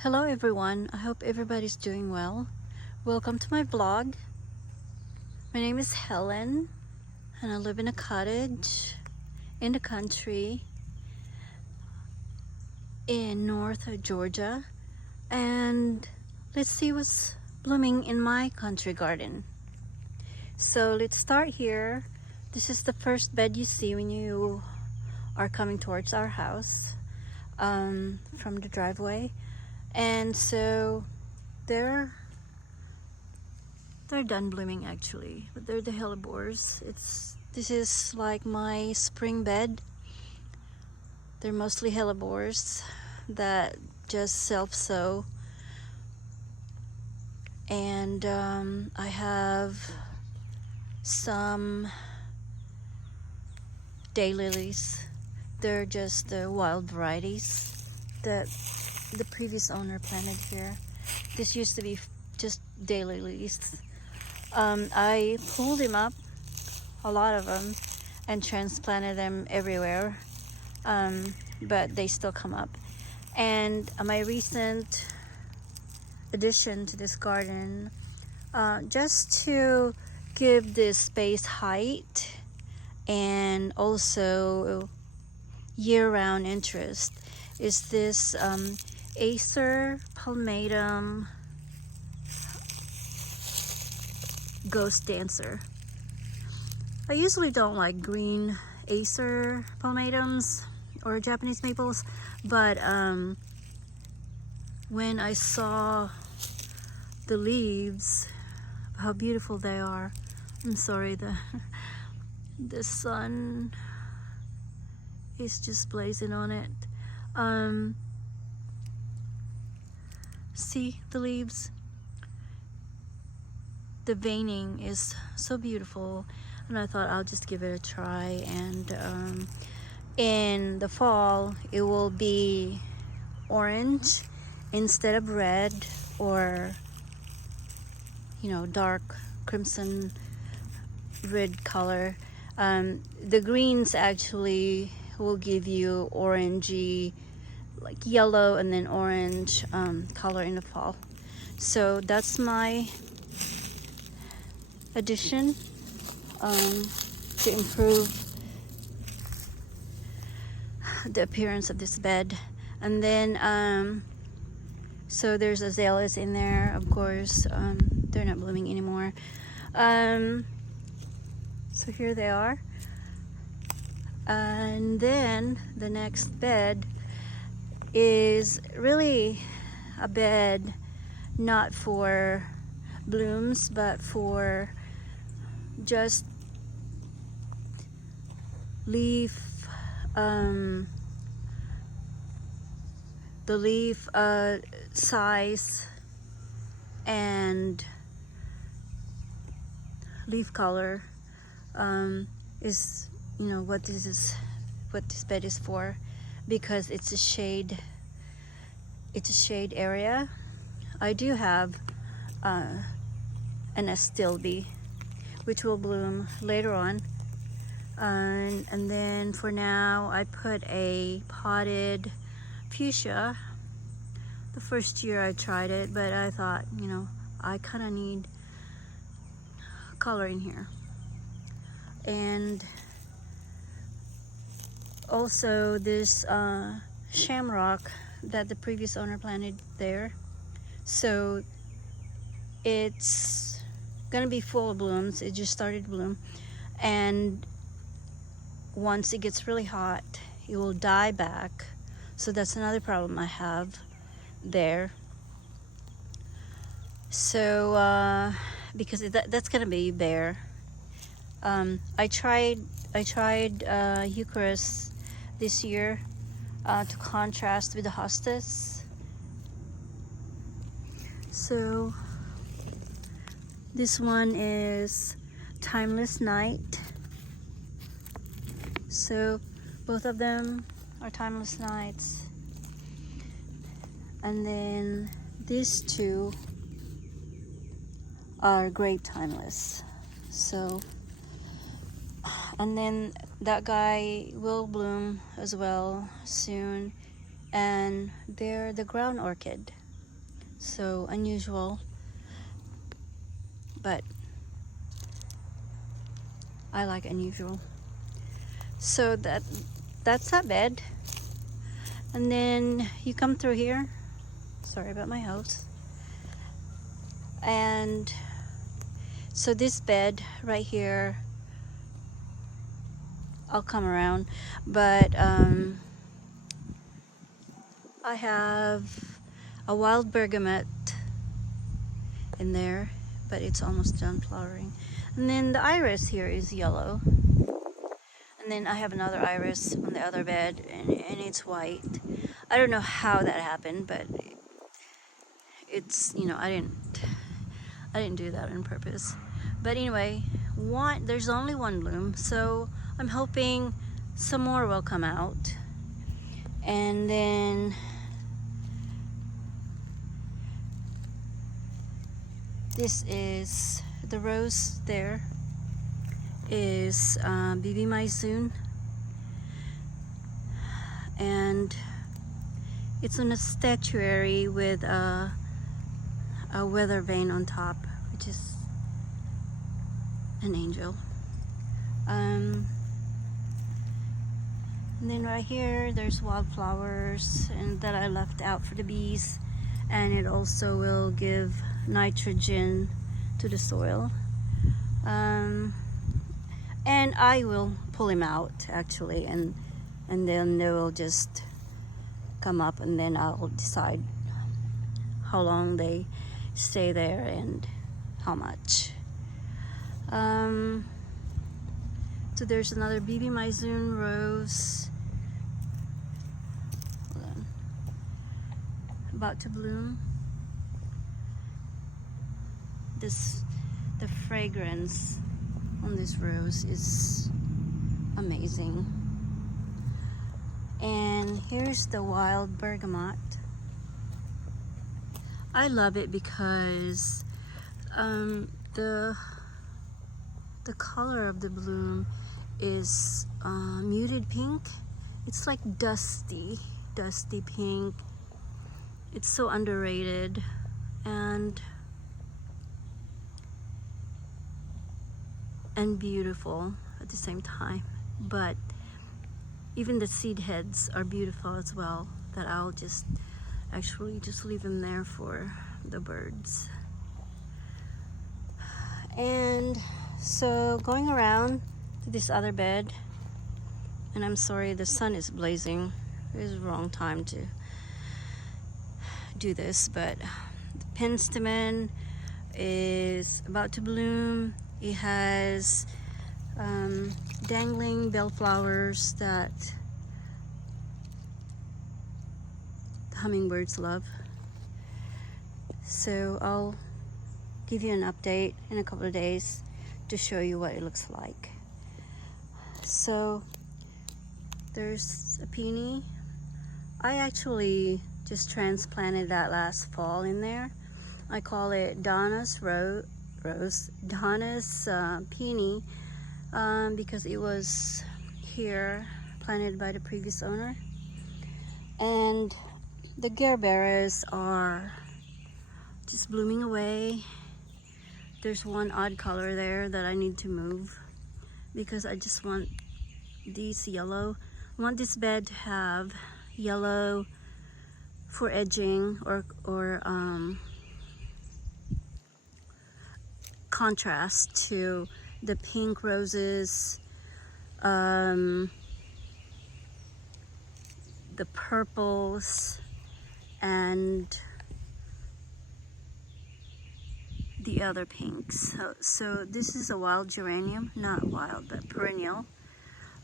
Hello everyone, I hope everybody's doing well. Welcome to my vlog. My name is Helen and I live in a cottage in the country in north of Georgia. And let's see what's blooming in my country garden. So let's start here. This is the first bed you see when you are coming towards our house from the driveway. And so they're done blooming actually, but they're the hellebores. This is like my spring bed. They're mostly hellebores that just self-sow. And I have some daylilies. They're just the wild varieties that the previous owner planted here. This used to be just daylilies. I pulled them up, a lot of them, and transplanted them everywhere, but they still come up. And my recent addition to this garden, just to give this space height and also year-round interest, is this Acer palmatum ghost dancer. I usually don't like green Acer palmatums or Japanese maples, but when I saw the leaves, how beautiful they are. I'm sorry, the sun is just blazing on it. See the leaves? The veining is so beautiful, and I thought I'll just give it a try. And in the fall it will be orange instead of red, or dark crimson red color. The greens actually will give you orangey, like yellow and then orange color in the fall. So that's my addition to improve the appearance of this bed. And then so there's azaleas in there, of course. They're not blooming anymore. So here they are. And then the next bed is really a bed not for blooms, but for just leaf, the leaf size and leaf color is what this bed is for, because it's a shade area. I do have an astilbe which will bloom later on, and then for now I put a potted fuchsia. The first year I tried it, but I thought, I kind of need color in here. And also this shamrock that the previous owner planted there. So it's gonna be full of blooms. It just started to bloom, and once it gets really hot it will die back. So that's another problem I have there. So because that's gonna be bare. I tried Eucharist this year to contrast with the hostas. So this one is Timeless Night. So both of them are Timeless Nights. And then these two are Grape Timeless. So, and then that guy will bloom as well soon. And they're the ground orchid. So unusual, but I like unusual. So that's that bed. And then you come through here. Sorry about my house. And so this bed right here, I'll come around, but I have a wild bergamot in there, but it's almost done flowering. And then the iris here is yellow. And then I have another iris on the other bed, and it's white. I don't know how that happened, but it's, you know, I didn't do that on purpose. But anyway, there's only one bloom, so I'm hoping some more will come out. And then this is the rose there is BB Mysoon, and it's on a statuary with a weather vane on top, which is an angel. And then right here there's wildflowers, and that I left out for the bees, and it also will give nitrogen to the soil. And I will pull him out actually, and then they will just come up, and then I'll decide how long they stay there and how much. So there's another BB Mysoon rose. Hold on. About to bloom. The fragrance on this rose is amazing. And here's the wild bergamot. I love it because the color of the bloom is muted pink. It's like dusty pink. It's so underrated and beautiful at the same time. But even the seed heads are beautiful as well, that I'll just leave them there for the birds. And so going around to this other bed, and I'm sorry the sun is blazing, it is the wrong time to do this, but the penstemon is about to bloom. It has dangling bellflowers that the hummingbirds love. So I'll give you an update in a couple of days to show you what it looks like. So there's a peony. I actually just transplanted that last fall in there. I call it Donna's Donna's peony, because it was here planted by the previous owner. And the gerberas are just blooming away. There's one odd color there that I need to move because I just want these yellow. I want this bed to have yellow for edging or contrast to the pink roses, the purples, and the other pinks. So this is a wild geranium, not wild, but perennial.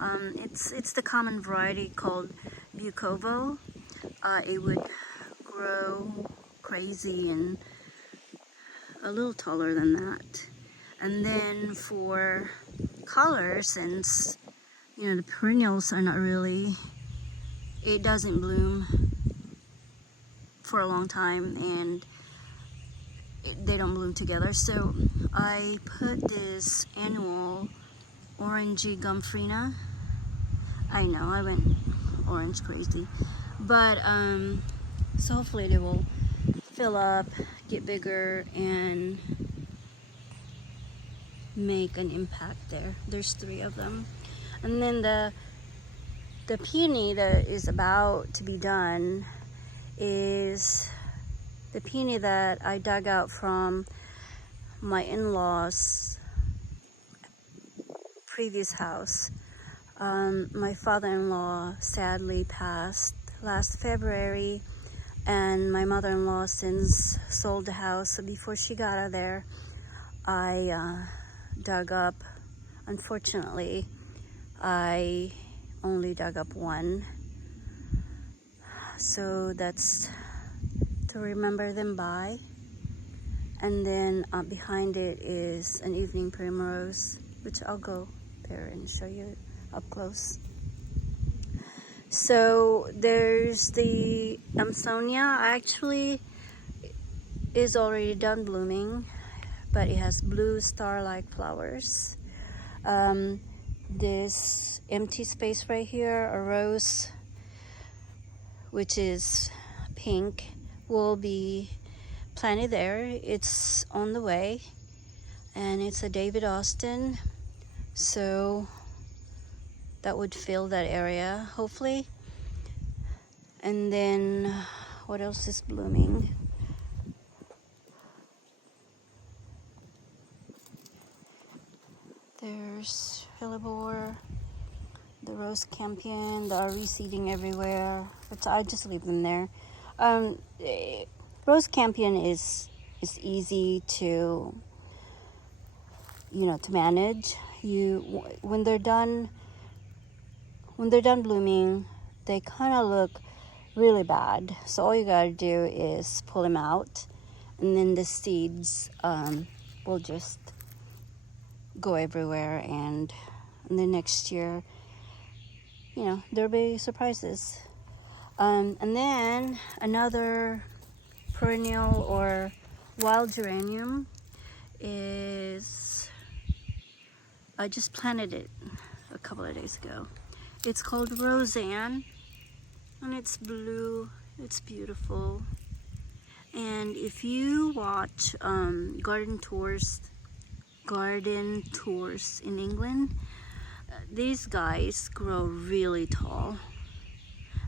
It's the common variety called Bukovo. It would grow crazy and a little taller than that. And then for color, since you know the perennials are not really, it doesn't bloom for a long time and they don't bloom together, so I put this annual orangey gumfrina. I know I went orange crazy, but so hopefully they will fill up, get bigger, and make an impact there. There's 3 of them. And then the peony that is about to be done is the peony that I dug out from my in-laws' previous house. My father-in-law sadly passed last February, and my mother-in-law since sold the house. So before she got out of there, I dug up. Unfortunately, I only dug up 1. So that's to remember them by. And then behind it is an evening primrose, which I'll go there and show you up close. So there's the Amsonia. Actually is already done blooming, but it has blue star-like flowers. This empty space right here, a rose, which is pink, will be planted there. It's on the way, and it's a David Austin, so that would fill that area hopefully. And then what else is blooming? There's hellebore, the rose campion. They are reseeding everywhere, but I just leave them there. Rose campion is easy to to manage. When they're done blooming, they kind of look really bad. So all you gotta do is pull them out, and then the seeds will just go everywhere, and the next year, there'll be surprises. And then another perennial or wild geranium is, I just planted it a couple of days ago. It's called Roseanne, and it's blue. It's beautiful. And if you watch garden tours in England, these guys grow really tall,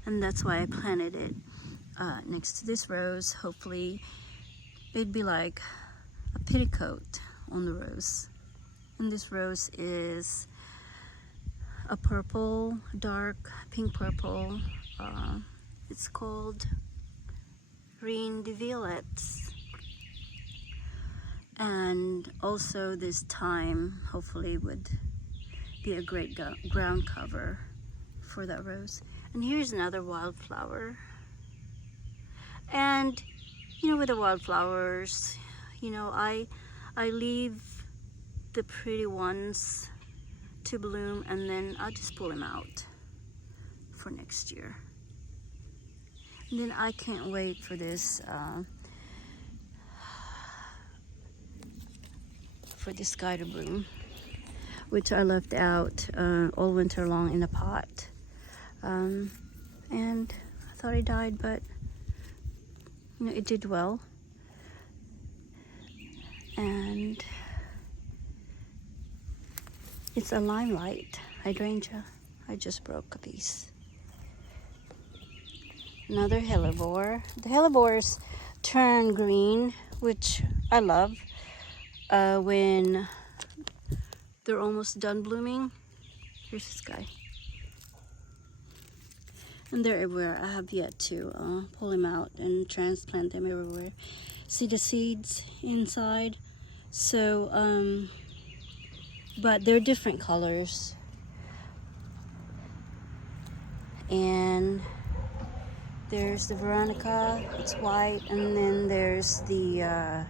and that's why I planted it next to this rose. Hopefully it'd be like a petticoat on the rose. And this rose is a purple, dark pink purple. It's called Reine de Violettes. And also this thyme hopefully would be a great ground cover for that rose. And here's another wildflower. And with the wildflowers, I leave the pretty ones to bloom, and then I'll just pull them out for next year. And then I can't wait for this guy to bloom, which I left out all winter long in a pot. And I thought he died, but it did well. And it's a limelight hydrangea. I just broke a piece. Another hellebore. The hellebores turn green, which I love when they're almost done blooming. Here's this guy. And they're everywhere. I have yet to pull them out and transplant them everywhere. See the seeds inside? So, but they're different colors. And there's the Veronica, it's white, and then there's the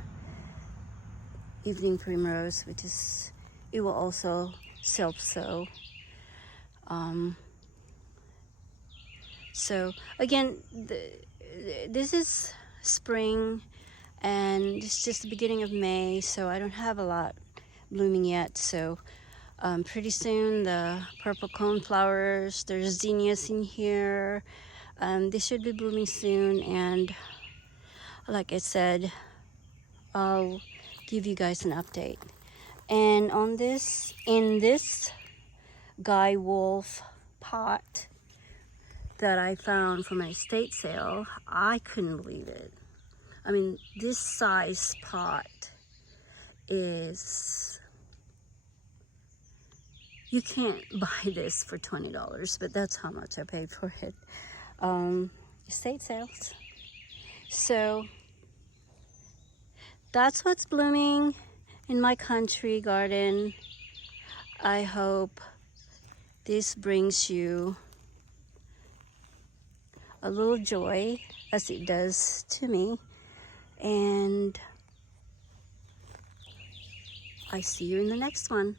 evening primrose, which is, it will also self-sow. So again, this is spring, and it's just the beginning of May, so I don't have a lot blooming yet. So pretty soon the purple cone flowers, there's zinnias in here. They should be blooming soon, and like I said, I'll give you guys an update. And on this, in this Guy Wolf pot that I found from my estate sale, I couldn't believe it. I mean, this size pot is, you can't buy this for $20, but that's how much I paid for it. Estate sales. So that's what's blooming in my country garden. I hope this brings you a little joy, as it does to me. And I see you in the next one.